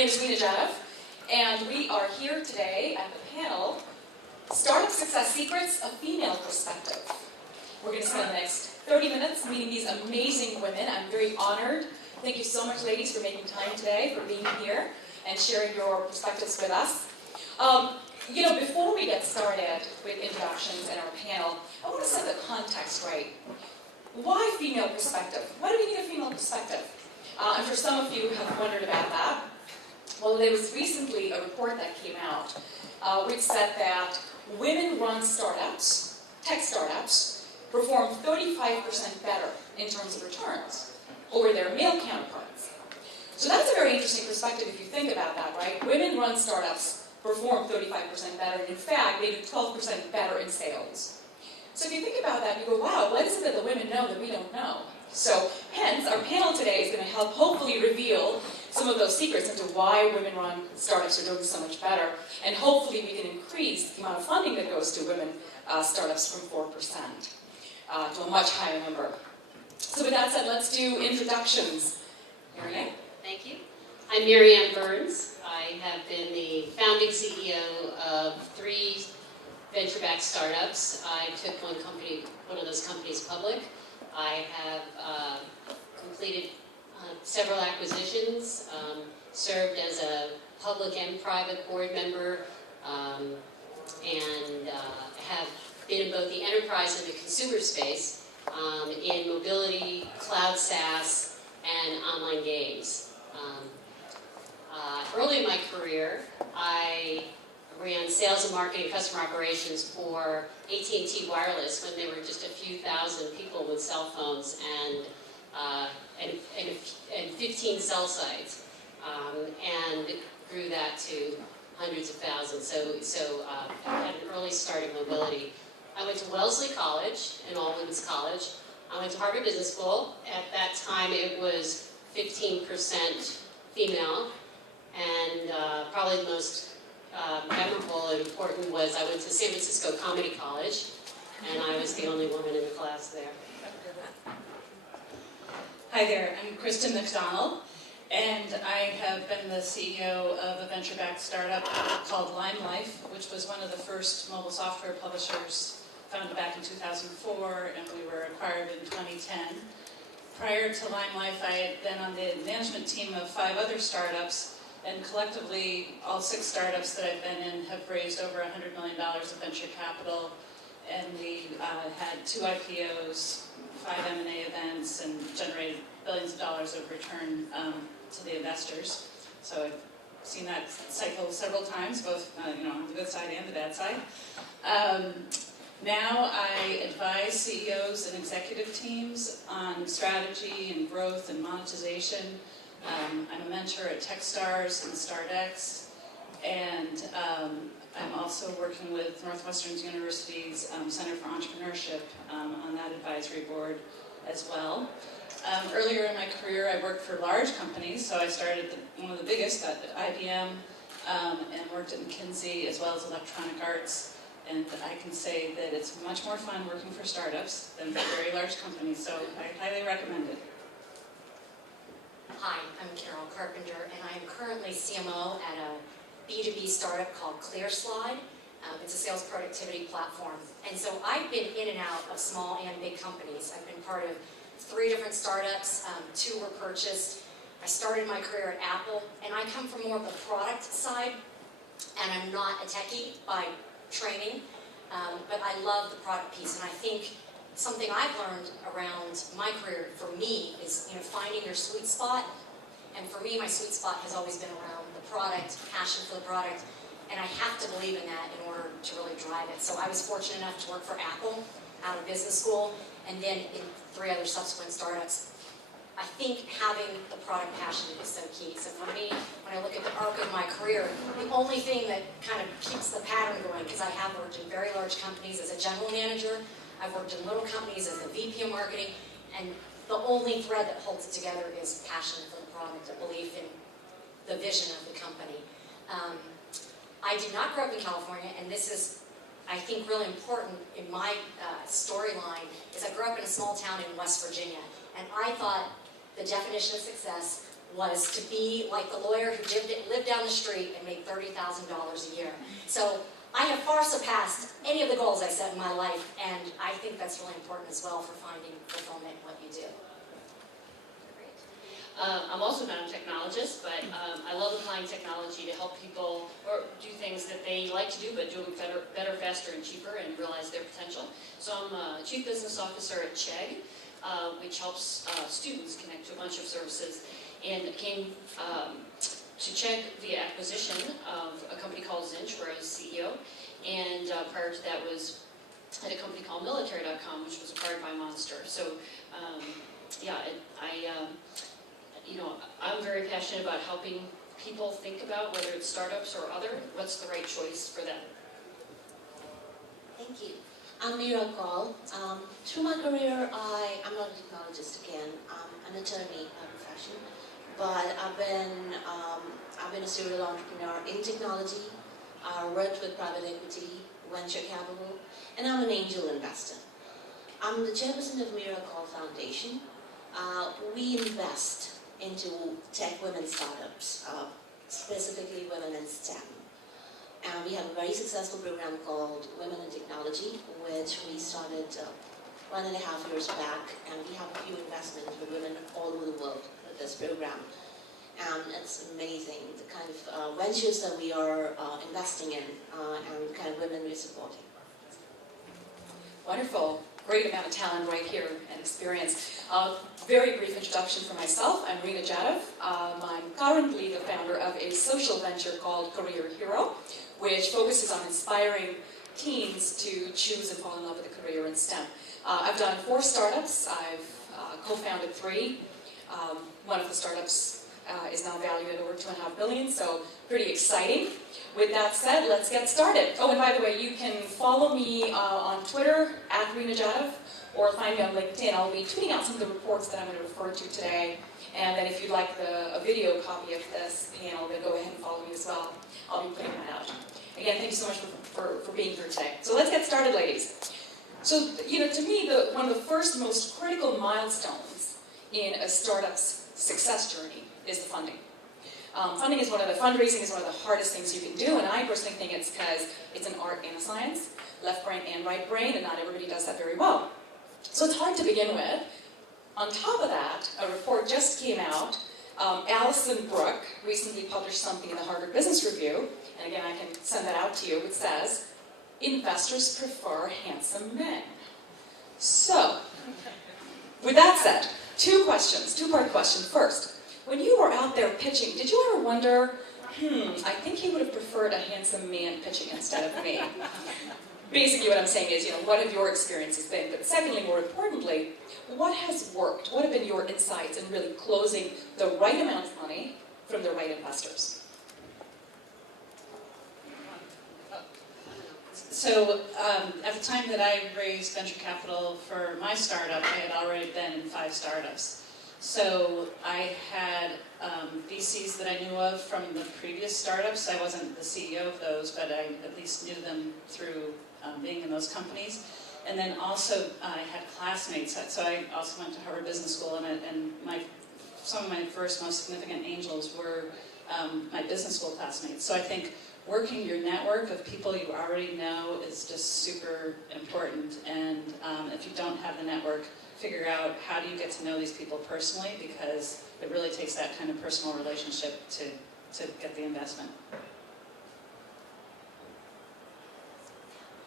name is Rita Jadov, and we are here today at the panel, Startup Success Secrets, a Female Perspective. We're going to spend the next 30 minutes meeting these amazing women. I'm very honored. Thank you so much, ladies, for making time today, for being here, and sharing your perspectives with us. Before we get started with introductions and our panel, I want to set the context right. Why female perspective? Why do we need a female perspective? I'm sure some of you have wondered about that. Well, there was recently a report that came out which said that women-run startups, tech startups, perform 35% better in terms of returns over their male counterparts. So that's a very interesting perspective if you think about that, right? Women-run startups perform 35% better, and in fact, they do 12% better in sales. So if you think about that, you go, wow, what is it that the women know that we don't know? So hence, our panel today is going to help hopefully reveal some of those secrets into why women-run startups are doing so much better, and hopefully we can increase the amount of funding that goes to women startups from 4% to a much higher number. So with that said, let's do introductions. Marianne? Thank you. I'm Marianne Burns. I have been the founding CEO of 3 venture-backed startups. I took one of those companies public. I have completed several acquisitions, served as a public and private board member, and have been in both the enterprise and the consumer space in mobility, cloud SaaS, and online games. Early in my career, I ran sales and marketing, customer operations for AT&T Wireless when there were just a few thousand people with cell phones and 15 cell sites, and grew that to hundreds of thousands. So I had an early start in mobility. I went to Wellesley College, an all-women's college. I went to Harvard Business School. At that time, it was 15% female, and probably the most memorable and important was I went to San Francisco Comedy College, and I was the only woman in the class there. Hi there, I'm Kristen McDonald, and I have been the CEO of a venture-backed startup called LimeLife, which was one of the first mobile software publishers founded back in 2004, and we were acquired in 2010. Prior to LimeLife, I had been on the management team of 5 other startups, and collectively, all 6 startups that I've been in have raised over $100 million of venture capital, and we had 2 IPOs, 5 M&A events, and generated billions of dollars of return to the investors. So I've seen that cycle several times, both on the good side and the bad side. Now I advise CEOs and executive teams on strategy and growth and monetization. I'm a mentor at Techstars and StartX, and I'm also working with Northwestern University's Center for Entrepreneurship on that advisory board as well. Earlier in my career, I worked for large companies, so I started one of the biggest at IBM and worked at McKinsey as well as Electronic Arts. And I can say that it's much more fun working for startups than for very large companies, so I highly recommend it. Hi, I'm Carol Carpenter, and I am currently CMO at a B2B startup called ClearSlide. It's a sales productivity platform. And so I've been in and out of small and big companies. I've been part of 3 different startups, 2 were purchased. I started my career at Apple, and I come from more of the product side, and I'm not a techie by training, but I love the product piece, and I think something I've learned around my career, for me, is finding your sweet spot. And for me, my sweet spot has always been around the product, passion for the product, and I have to believe in that in order to really drive it. So I was fortunate enough to work for Apple out of business school, and then in 3 other subsequent startups. I think having the product passion is so key. So for me, when I look at the arc of my career, the only thing that kind of keeps the pattern going, because I have worked in very large companies as a general manager, I've worked in little companies as a VP of marketing, and the only thread that holds it together is passion for the product, a belief in the vision of the company. I did not grow up in California, and this is, I think, really important in my storyline, is I grew up in a small town in West Virginia, and I thought the definition of success was to be like the lawyer who lived down the street and made $30,000 a year. So I have far surpassed any of the goals I set in my life, and I think that's really important as well for finding fulfillment in what you do. I'm also not a technologist, but I love applying technology to help people or do things that they like to do, but do them better, faster, and cheaper, and realize their potential. So I'm a Chief Business Officer at Chegg, which helps students connect to a bunch of services, and came to Chegg via acquisition of a company called Zinch, where I was CEO, and prior to that was at a company called Military.com, which was acquired by Monster. So I'm very passionate about helping people think about, whether it's startups or other, what's the right choice for them. Thank you. I'm Mira Gall. Through my career, I'm not a technologist again. I'm an attorney by profession, but I've been a serial entrepreneur in technology. I worked with private equity, venture capital, and I'm an angel investor. I'm the chairperson of Mira Gall Foundation. We invest into tech women startups, specifically women in STEM. And we have a very successful program called Women in Technology, which we started 1.5 years back, and we have a few investments with women all over the world with this program. And it's amazing, the kind of ventures that we are investing in and the kind of women we're supporting. Wonderful. Great amount of talent right here and experience. Very brief introduction for myself. I'm Reena Jadhav. I'm currently the founder of a social venture called Career Hero, which focuses on inspiring teens to choose and fall in love with a career in STEM. I've done 4 startups. I've co-founded 3. One of the startups is now valued at over $2.5 billion, so pretty exciting. With that said, let's get started. Oh, and by the way, you can follow me on Twitter, @ReenaJadhav, or find me on LinkedIn. I'll be tweeting out some of the reports that I'm going to refer to today. And then if you'd like a video copy of this panel, then go ahead and follow me as well. I'll be putting that out. Again, thank you so much for being here today. So let's get started, ladies. So, to me, one of the first most critical milestones in a startup's success journey is the funding. Fundraising is one of the hardest things you can do, and I personally think it's because it's an art and a science, left brain and right brain, and not everybody does that very well. So it's hard to begin with. On top of that, a report just came out. Alison Brooke recently published something in the Harvard Business Review, and again, I can send that out to you. It says, investors prefer handsome men. So, with that said, 2-part question. First, when you were out there pitching, did you ever wonder, I think he would have preferred a handsome man pitching instead of me? Basically what I'm saying is, what have your experiences been? But secondly, more importantly, what has worked? What have been your insights in really closing the right amount of money from the right investors? So at the time that I raised venture capital for my startup, I had already been in 5 startups. So I had VCs that I knew of from the previous startups. I wasn't the CEO of those, but I at least knew them through being in those companies. And then also I had classmates. So I also went to Harvard Business School, and some of my first most significant angels were my business school classmates. So I think working your network of people you already know is just super important. And if you don't have the network, figure out how do you get to know these people personally, because it really takes that kind of personal relationship to get the investment.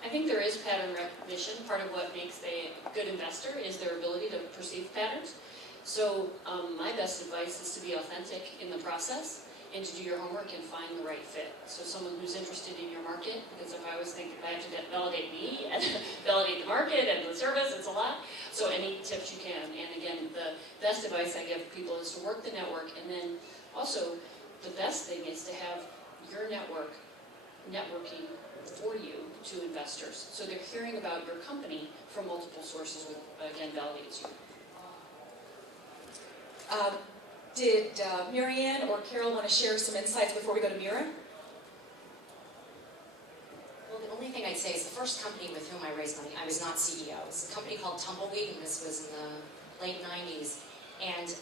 I think there is pattern recognition. Part of what makes a good investor is their ability to perceive patterns. So my best advice is to be authentic in the process and to do your homework and find the right fit. So someone who's interested in your market, because if I was thinking I have to validate me and validate the market and the service, it's a lot. So any tips you can. And again, the best advice I give people is to work the network, and then also the best thing is to have your networking for you to investors. So they're hearing about your company from multiple sources, which again validates you. Did Marianne or Carol want to share some insights before we go to Mira? Well, the only thing I'd say is the first company with whom I raised money, I was not CEO. It was a company called Tumbleweed, and this was in the late 90s. And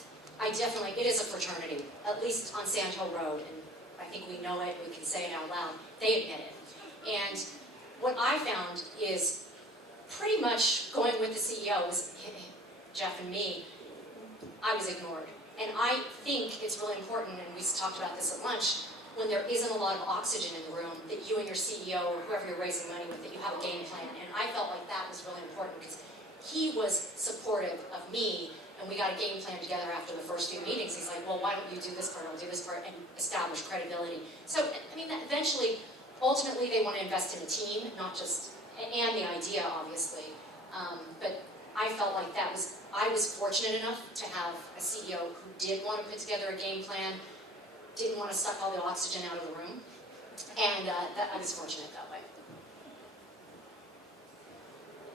it is a fraternity, at least on Sand Hill Road, and I think we know it, we can say it out loud, they admit it. And what I found is pretty much going with the CEO, was Jeff and me, I was ignored. And I think it's really important, and we talked about this at lunch, when there isn't a lot of oxygen in the room, that you and your CEO or whoever you're raising money with, that you have a game plan. And I felt like that was really important because he was supportive of me, and we got a game plan together after the first few meetings. He's like, well, why don't you do this part, I'll do this part, and establish credibility. So, I mean, that eventually, ultimately, they want to invest in a team, not just, and the idea, obviously. But I felt like I was fortunate enough to have a CEO who did want to put together a game plan, didn't want to suck all the oxygen out of the room, and I was fortunate that way.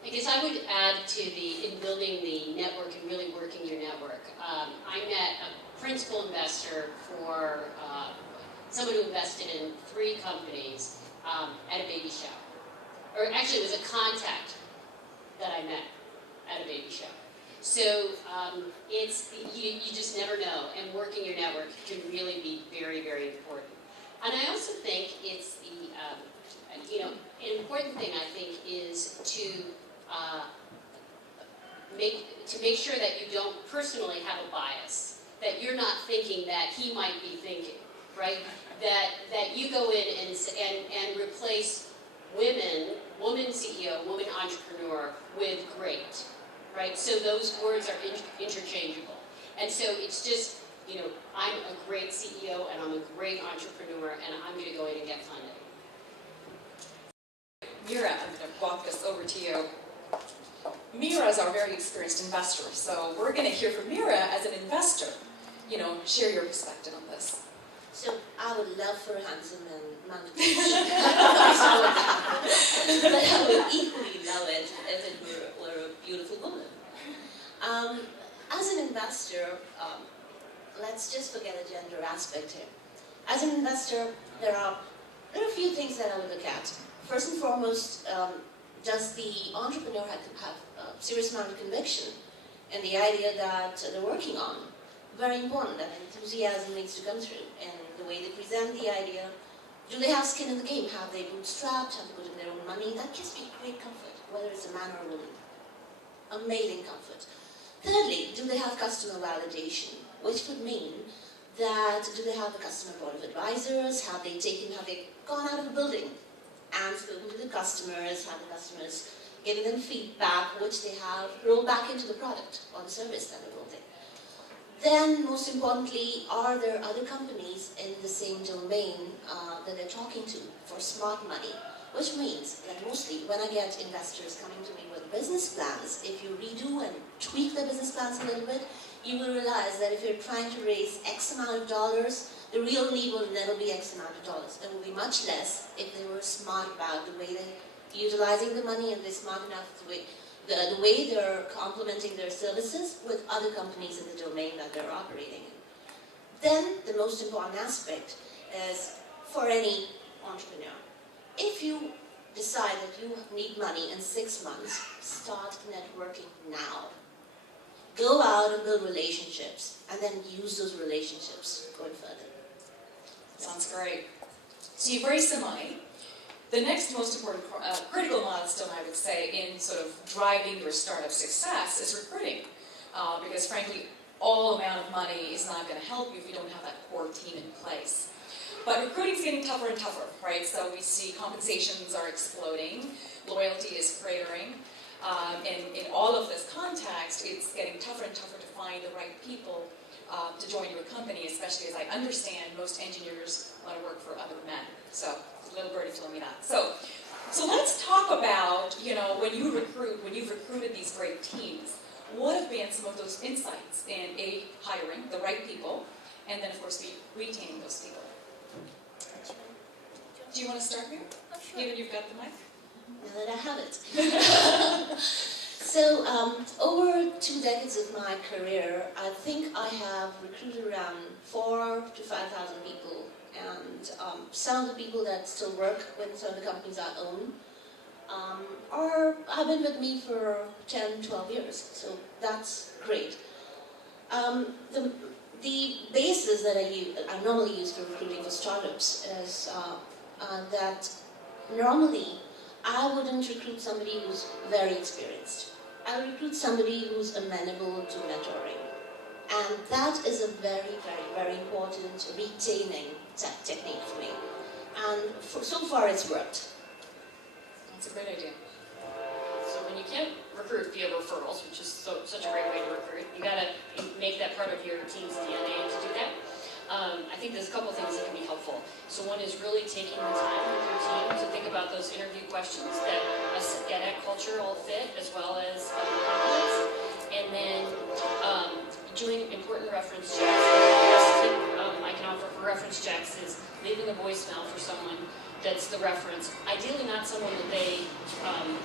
I guess I would add to in building the network and really working your network. I met a principal investor for someone who invested in 3 companies at a baby shower. Or actually, it was a contact that I met at a baby shower. So you just never know, and working your network can really be very, very important. And I also think it's an important thing, I think, is to make sure that you don't personally have a bias, that you're not thinking that he might be thinking, right? That you go in and replace woman CEO, woman entrepreneur with great, right? So those words are interchangeable. And so it's just, I'm a great CEO and I'm a great entrepreneur and I'm going to go in and get funding. Mira, I'm going to walk this over to you. Mira is our very experienced investor, so we're going to hear from Mira as an investor. Share your perspective on this. So I would love for a handsome and manly but I would equally love it if it were a beautiful woman. As an investor, let's just forget the gender aspect here. As an investor, there are a few things that I would look at. First and foremost, does the entrepreneur have a serious amount of conviction in the idea that they're working on? Very important, that enthusiasm needs to come through, and the way they present the idea. Do they have skin in the game? Have they bootstrapped? Have they put in their own money? That gives me great comfort, whether it's a man or a woman. Amazing comfort. Thirdly, do they have customer validation? Which would mean that do they have a customer board of advisors? Have they gone out of the building and spoken to the customers? Have the customers given them feedback, which they have rolled back into the product or the service that they're building? Then, most importantly, are there other companies in the same domain that they're talking to for smart money? Which means that mostly when I get investors coming to me with business plans, if you redo and tweak the business plans a little bit, you will realize that if you're trying to raise X amount of dollars, the real need will never be X amount of dollars. It will be much less if they were smart about the way they're utilizing the money, and they're smart enough the way they're complementing their services with other companies in the domain that they're operating in. Then, the most important aspect is for any entrepreneur. If you decide that you need money in 6 months, start networking now. Go out and build relationships, and then use those relationships going further. Sounds great. So you've raised some money. The next most important critical milestone, I would say, in sort of driving your startup success is recruiting. Because frankly, all amount of money is not going to help you if you don't have that core team in place. But recruiting is getting tougher and tougher, right? So we see compensations are exploding, loyalty is cratering. And in all of this context, it's getting tougher and tougher to find the right people to join your company, especially as I understand most engineers want to work for other men. So, little birdie told me that. So let's talk about, when you've recruited these great teams, what have been some of those insights in hiring the right people, and then of course retaining those people? Do you want to start here? Oh, sure. Even you've got the mic? Now that I have it. So, over 2 decades of my career, I think I have recruited around 4,000 to 5,000 people, and some of the people that still work with some of the companies I own have been with me for 10, 12 years, so that's great. the basis that I normally use for recruiting for startups is that normally I wouldn't recruit somebody who's very experienced. I would recruit somebody who's amenable to mentoring. And that is a very, very, very important retaining technique for me. And so far it's worked. That's a great idea. So when you can't recruit via referrals, which is such a great way to recruit, you gotta make that part of your team's DNA to do that. I think there's a couple of things that can be helpful. So one is really taking the time with your team to think about those interview questions that get at cultural fit as well as competence. And then doing important reference checks. The best tip I can offer for reference checks is leaving a voicemail for someone that's the reference. Ideally not someone that they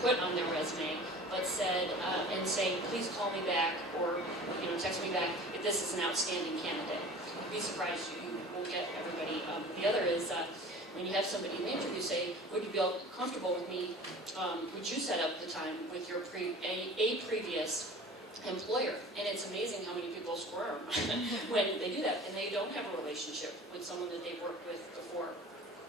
put on their resume, but said, and say, please call me back or text me back if this is an outstanding candidate. You'd be surprised you won't get everybody. The other is when you have somebody in the interview say, would you be comfortable with me, would you set up the time with your previous employer? And it's amazing how many people squirm when they do that and they don't have a relationship with someone that they've worked with before,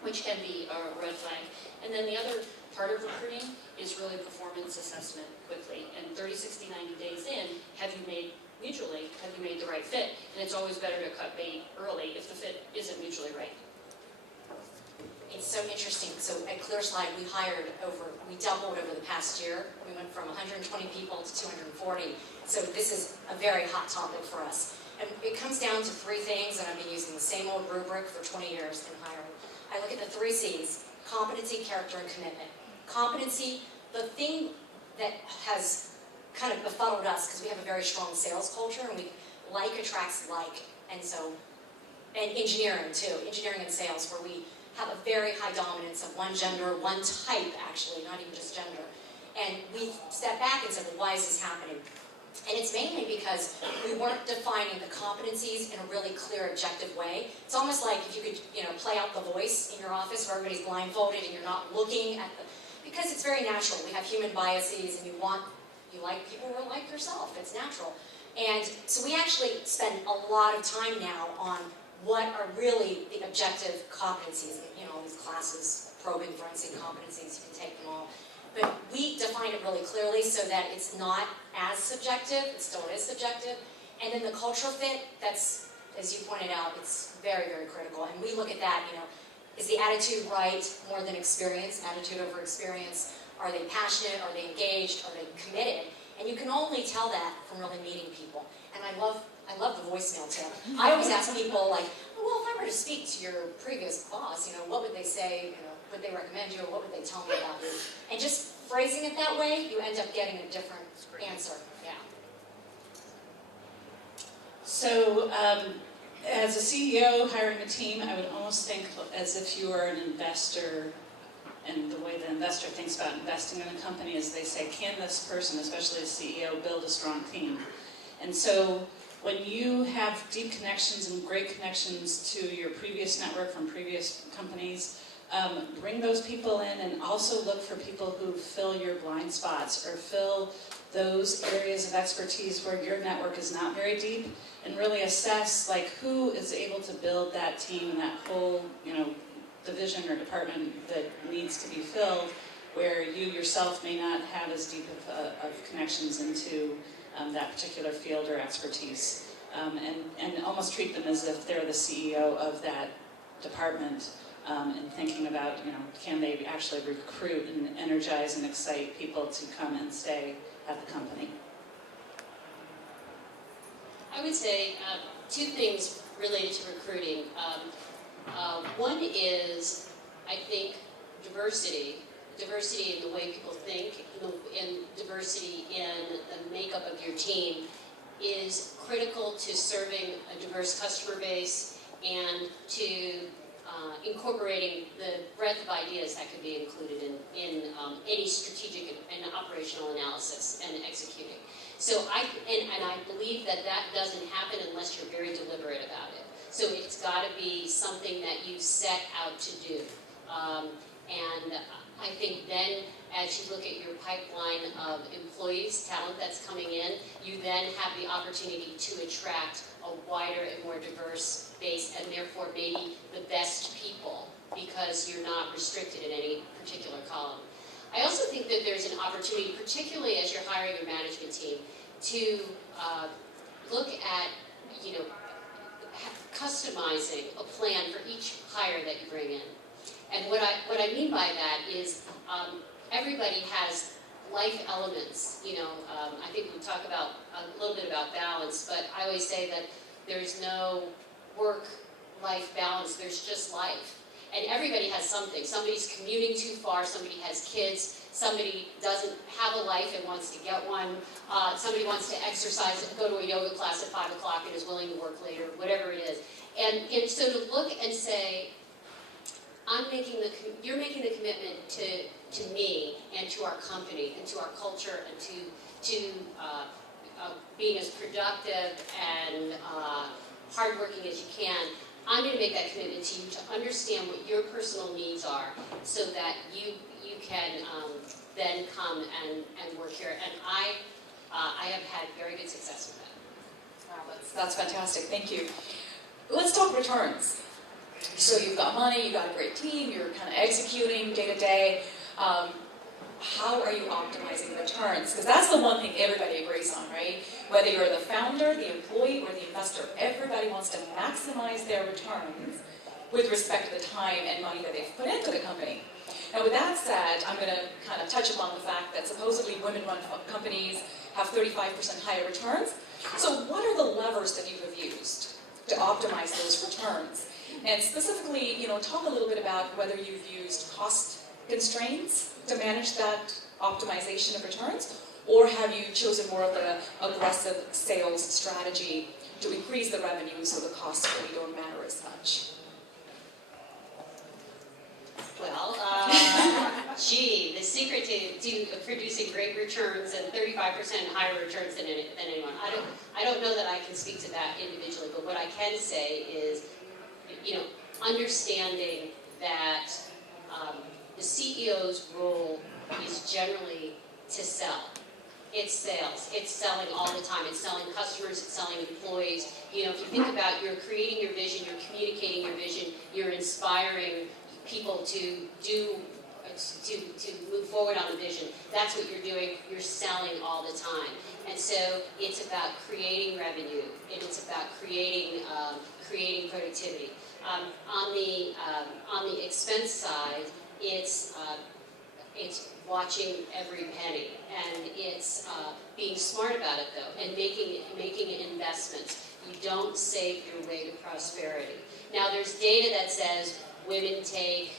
which can be a red flag. And then the other part of recruiting is really performance assessment quickly. And 30, 60, 90 days in, have you made the right fit? And it's always better to cut bait early if the fit isn't mutually right. It's so interesting. So at ClearSlide, we doubled over the past year. We went from 120 people to 240. So this is a very hot topic for us. And it comes down to three things, and I've been using the same old rubric for 20 years in hiring. I look at the 3 C's: competency, character, and commitment. Competency, the thing that has kind of befuddled us, because we have a very strong sales culture, and like attracts like, and engineering too, engineering and sales, where we have a very high dominance of one gender, one type actually, not even just gender. And we step back and say, well, why is this happening? And it's mainly because we weren't defining the competencies in a really clear, objective way. It's almost like if you could, play out the voice in your office where everybody's blindfolded and you're not looking at because it's very natural. We have human biases and you like people who are like yourself. It's natural. And so we actually spend a lot of time now on what are really the objective competencies. All these classes, probing forensic competencies, you can take them all. But we define it really clearly so that it's not as subjective, it still is subjective. And then the cultural fit, that's, as you pointed out, it's very, very critical. And we look at that, is the attitude right more than experience, attitude over experience? Are they passionate? Are they engaged? Are they committed? And you can only tell that from really meeting people. And I love the voicemail tip. I always ask people like, well, if I were to speak to your previous boss, what would they say? Would they recommend you, or what would they tell me about you? And just phrasing it that way, you end up getting a different answer. Yeah. So, as a CEO hiring a team, I would almost think as if you are an investor, and the way the investor thinks about investing in a company is they say, can this person, especially a CEO, build a strong team? And so when you have deep connections and great connections to your previous network from previous companies, bring those people in and also look for people who fill your blind spots or fill those areas of expertise where your network is not very deep, and really assess who is able to build that team and that whole division or department that needs to be filled, where you yourself may not have as deep of connections into that particular field or expertise, and almost treat them as if they're the CEO of that department. And thinking about, can they actually recruit and energize and excite people to come and stay at the company? I would say 2 things related to recruiting. One is, I think, diversity in the way people think, and diversity in the makeup of your team is critical to serving a diverse customer base and to incorporating the breadth of ideas that could be included in any strategic and operational analysis and executing. So I believe that doesn't happen unless you're very deliberate about it. So it's got to be something that you set out to do. And I think then, as you look at your pipeline of employees, talent that's coming in, you then have the opportunity to attract a wider and more diverse base, and therefore maybe the best people, because you're not restricted in any particular column. I also think that there's an opportunity, particularly as you're hiring your management team, to look at, customizing a plan for each hire that you bring in. And what I mean by that is everybody has life elements. I think we talk about a little bit about balance, but I always say that there's no work-life balance. There's just life. And everybody has something. Somebody's commuting too far, somebody has kids, somebody doesn't have a life and wants to get one, somebody wants to exercise, go to a yoga class at 5 o'clock and is willing to work later, whatever it is. And so to look and say, you're making the commitment to me and to our company and to our culture and to being as productive and hardworking as you can. I'm going to make that commitment to you to understand what your personal needs are so that you can then come and work here. And I have had very good success with that. Wow, that's fantastic. Thank you. Let's talk returns. So you've got money, you've got a great team, you're kind of executing day to day. How are you optimizing returns? Because that's the one thing everybody agrees on, right? Whether you're the founder, the employee, or the investor, everybody wants to maximize their returns with respect to the time and money that they've put into the company. Now with that said, I'm going to kind of touch upon the fact that supposedly women-run companies have 35% higher returns. So what are the levers that you have used to optimize those returns? And specifically, talk a little bit about whether you've used cost constraints to manage that optimization of returns, or have you chosen more of the aggressive sales strategy to increase the revenue so the costs really don't matter as much? Well, the secret to producing great returns and 35% higher returns than anyone. I don't know that I can speak to that individually, but what I can say is, understanding that the CEO's role is generally to sell. It's sales. It's selling all the time. It's selling customers. It's selling employees. If you think about, you're creating your vision, you're communicating your vision, you're inspiring people to move forward on a vision. That's what you're doing. You're selling all the time. And so it's about creating revenue, and it's about creating productivity. On the expense side, it's watching every penny, and it's being smart about it though, and making investments. You don't save your way to prosperity. Now there's data that says women take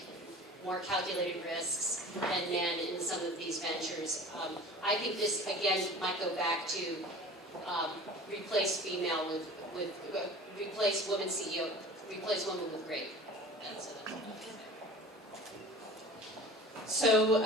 more calculated risks than men in some of these ventures. I think this again might go back to replace female with replace women CEO, replace women with great. That's it. So,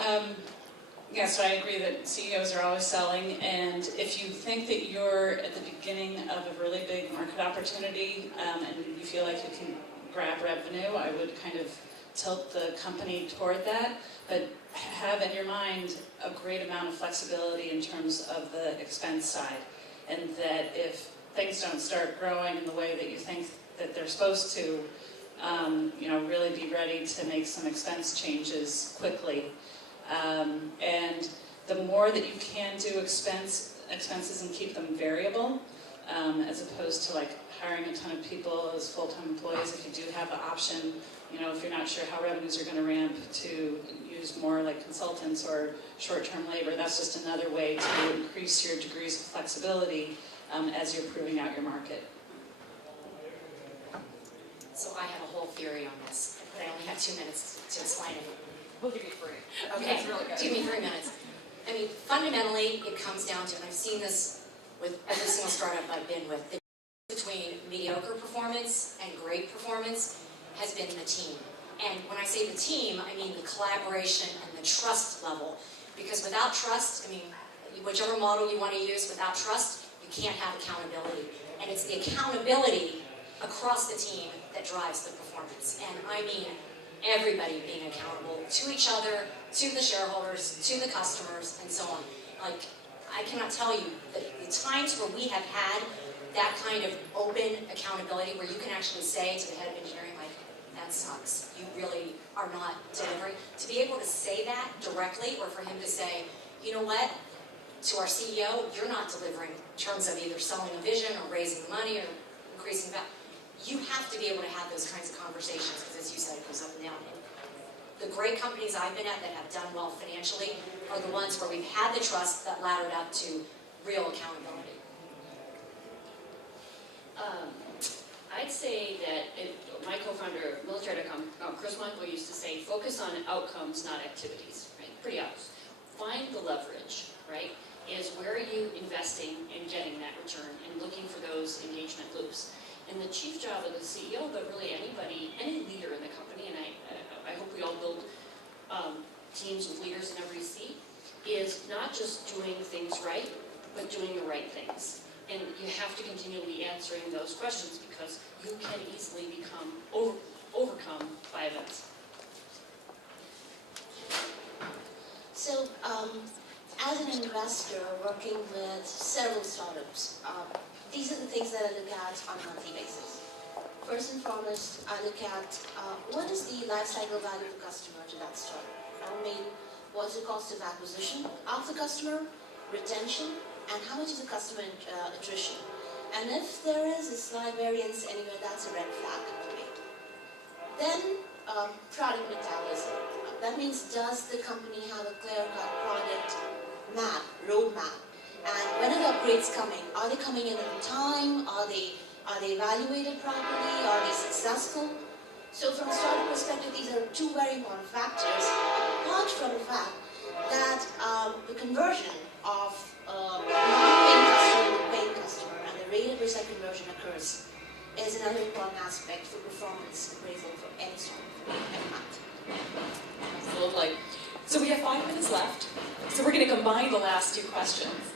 so I agree that CEOs are always selling, and if you think that you're at the beginning of a really big market opportunity and you feel like you can grab revenue, I would kind of tilt the company toward that, but have in your mind a great amount of flexibility in terms of the expense side, and that if things don't start growing in the way that you think that they're supposed to, really be ready to make some expense changes quickly. And the more that you can do expenses and keep them variable, as opposed to like hiring a ton of people as full-time employees, if you do have the option, if you're not sure how revenues are going to ramp, to use more like consultants or short-term labor, that's just another way to increase your degrees of flexibility as you're proving out your market. So I have a whole theory on this, but I only have 2 minutes to explain it. We'll give you 3. Okay, That's really good. give me 3 minutes. I mean, fundamentally, it comes down to, and I've seen this with every single startup I've been with, the difference between mediocre performance and great performance has been the team. And when I say the team, I mean the collaboration and the trust level. Because without trust, I mean, whichever model you want to use, without trust, you can't have accountability. And it's the accountability across the team that drives the performance. And I mean everybody being accountable to each other, to the shareholders, to the customers, and so on. Like, I cannot tell you the times where we have had that kind of open accountability where you can actually say to the head of engineering, like, that sucks. You really are not delivering. To be able to say that directly, or for him to say, you know what, to our CEO, you're not delivering in terms of either selling a vision or raising money or increasing value. You have to be able to have those kinds of conversations because, as you said, it goes up and down. And the great companies I've been at that have done well financially are the ones where we've had the trust that laddered up to real accountability. I'd say that my co-founder of Military.com, Chris Michael, used to say, focus on outcomes, not activities, right? Pretty obvious. Find the leverage, right? Is where are you investing in getting that return and looking for those engagement loops. And the chief job of the CEO, but really anybody, any leader in the company, and I hope we all build teams with leaders in every seat, is not just doing things right, but doing the right things. And you have to continually be answering those questions because you can easily become overcome by events. So, as an investor working with several startups, these are the things that I look at on a monthly basis. First and foremost, I look at what is the life cycle value of the customer to that startup. I mean, what's the cost of acquisition of the customer, retention, and how much is the customer attrition. And if there is a slight variance anywhere, that's a red flag to me. Then, product metabolism. That means, does the company have a clear-cut product map, roadmap? And when are the upgrades coming? Are they coming in on time? Are they evaluated properly? Are they successful? So from a startup perspective, these are two very important factors, apart from the fact that the conversion of non-paying customer to paying customer and the rate at which that conversion occurs is another important aspect for performance appraisal for any startup at So we have 5 minutes left. So we're going to combine the last two questions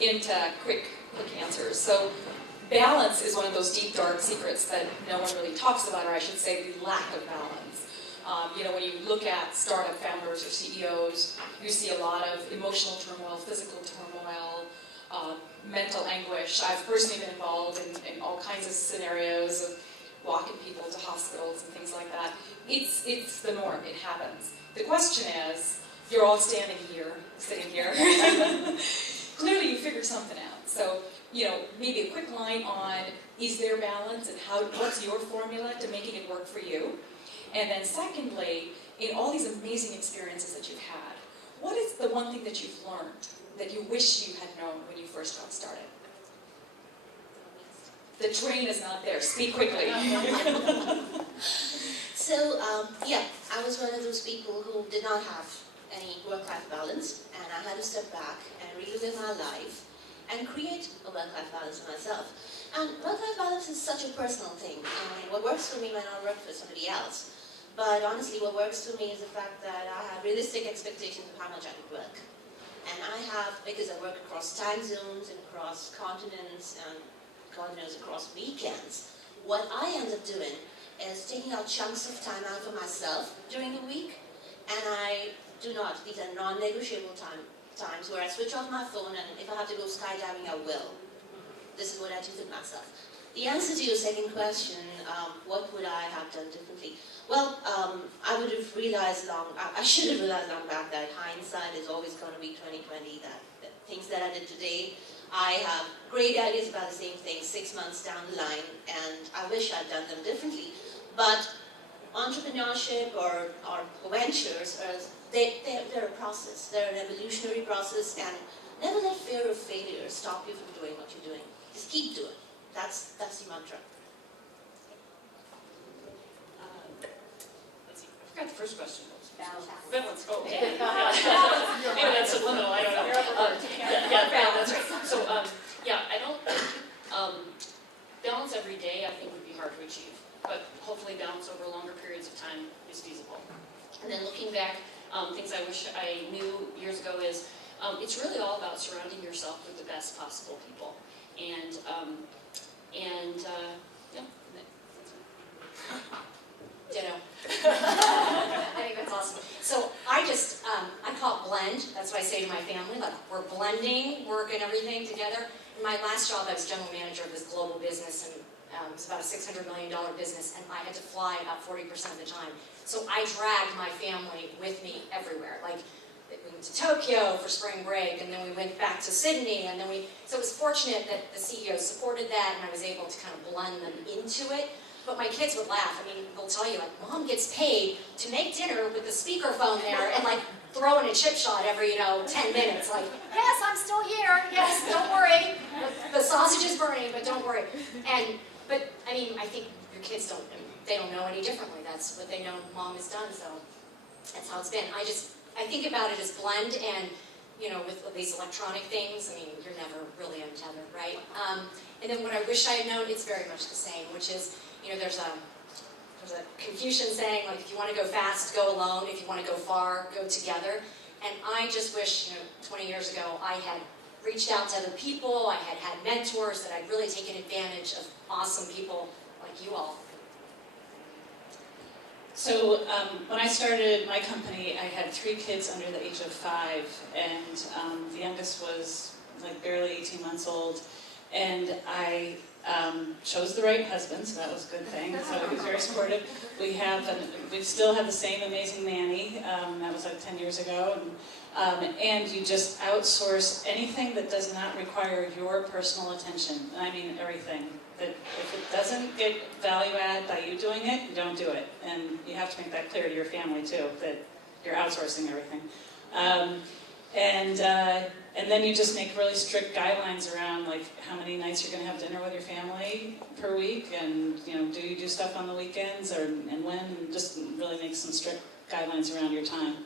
into quick answers. So balance is one of those deep, dark secrets that no one really talks about, or I should say the lack of balance. When you look at startup founders or CEOs, you see a lot of emotional turmoil, physical turmoil, mental anguish. I've personally been involved in all kinds of scenarios of walking people to hospitals and things like that. It's the norm. It happens. The question is, you're all sitting here. Clearly you figured something out. So, maybe a quick line on, is there balance and what's your formula to making it work for you? And then secondly, in all these amazing experiences that you've had, what is the one thing that you've learned that you wish you had known when you first got started? The train is not there. Speak quickly. So, I was one of those people who did not have any work-life balance, and I had to step back and relive my life and create a work-life balance for myself. And work-life balance is such a personal thing. I mean, what works for me might not work for somebody else. But honestly, what works for me is the fact that I have realistic expectations of how much I could work. And I have, because I work across time zones and across continents and across weekends, what I end up doing is taking out chunks of time out for myself during the week, and I do not. These are non-negotiable times where I switch off my phone, and if I have to go skydiving, I will. This is what I do with myself. The answer to your second question, what would I have done differently? Well, I would have realized I should have realized long back that hindsight is always going to be 20/20, that things that I did today, I have great ideas about the same thing 6 months down the line, and I wish I'd done them differently. But entrepreneurship or ventures, they're a process. They're an evolutionary process, and never let fear of failure stop you from doing what you're doing. Just keep doing. That's the mantra. Let's see. I forgot the first question. Balance. Oh, okay. Maybe that's a limit. I don't know. Balance. Right. So, I don't balance every day. I think would be hard to achieve, but hopefully balance over longer periods of time is feasible. And then looking back, things I wish I knew years ago is it's really all about surrounding yourself with the best possible people, and yeah. Ditto. I think that's awesome. So I just, I call it blend. That's what I say to my family. Like, we're blending work and everything together. In my last job, I was general manager of this global business, and it was about a $600 million business, and I had to fly about 40% of the time. So I dragged my family with me everywhere. Like, we went to Tokyo for spring break, and then we went back to Sydney, and then so it was fortunate that the CEO supported that, and I was able to kind of blend them into it. But my kids would laugh. I mean, they'll tell you, like, Mom gets paid to make dinner with the speakerphone there and, like, throw in a chip shot every, 10 minutes. Like, yes, I'm still here. Yes, don't worry. The sausage is burning, but don't worry. But, I mean, I think your kids they don't know any differently. That's what they know Mom has done, so that's how it's been. I think about it as blend, and, with these electronic things, I mean, you're never really untethered, right? And then what I wish I had known, it's very much the same, which is, there's a Confucian saying, like, if you want to go fast, go alone. If you want to go far, go together. And I just wish, 20 years ago, I had reached out to other people, I had had mentors, that I'd really taken advantage of awesome people like you all. So when I started my company, I had 3 kids under the age of 5, and the youngest was like barely 18 months old. And I chose the right husband, so that was a good thing. So he was very supportive. We still have the same amazing nanny. That was like 10 years ago. And you just outsource anything that does not require your personal attention. And I mean everything. That if it doesn't get value add by you doing it, you don't do it. And you have to make that clear to your family too, that you're outsourcing everything. And then you just make really strict guidelines around, like, how many nights you're going to have dinner with your family per week, and do you do stuff on the weekends, and when, and just really make some strict guidelines around your time.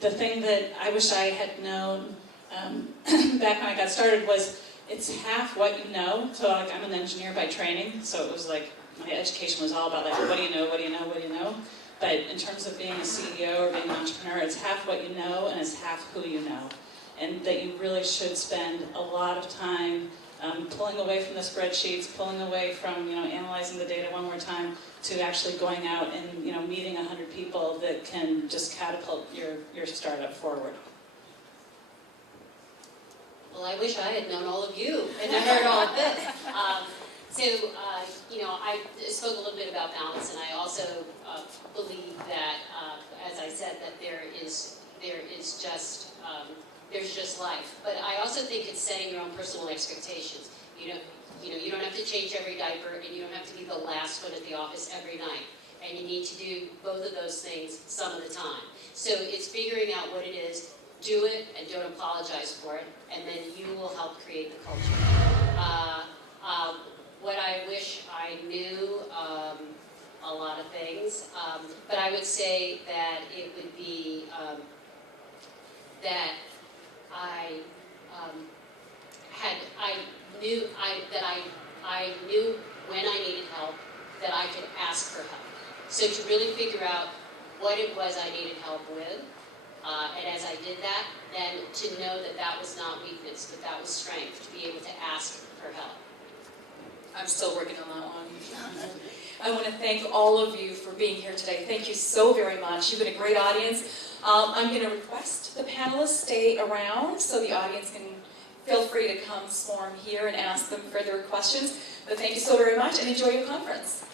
The thing that I wish I had known back when I got started was, it's half what you know. So, like, I'm an engineer by training, so it was like my education was all about, like, what do you know, what do you know, what do you know. But in terms of being a CEO or being an entrepreneur, it's half what you know and it's half who you know. And that you really should spend a lot of time pulling away from the spreadsheets, pulling away from analyzing the data one more time, to actually going out and meeting 100 people that can just catapult your startup forward. Well, I wish I had known all of you and I heard all of this. I spoke a little bit about balance, and I also believe that, as I said, that there's just life. But I also think it's setting your own personal expectations. You don't have to change every diaper, and you don't have to be the last one at the office every night. And you need to do both of those things some of the time. So it's figuring out what it is, do it, and don't apologize for it, and then you will help create the culture. What I wish I knew, a lot of things, but I would say that it would be that I knew when I needed help, that I could ask for help. So to really figure out what it was I needed help with, and as I did that, then to know that that was not weakness, that was strength, to be able to ask for help. I'm still working on that one. I want to thank all of you for being here today. Thank you so very much. You've been a great audience. I'm going to request the panelists stay around so the audience can feel free to come swarm here and ask them further questions. But thank you so very much, and enjoy your conference.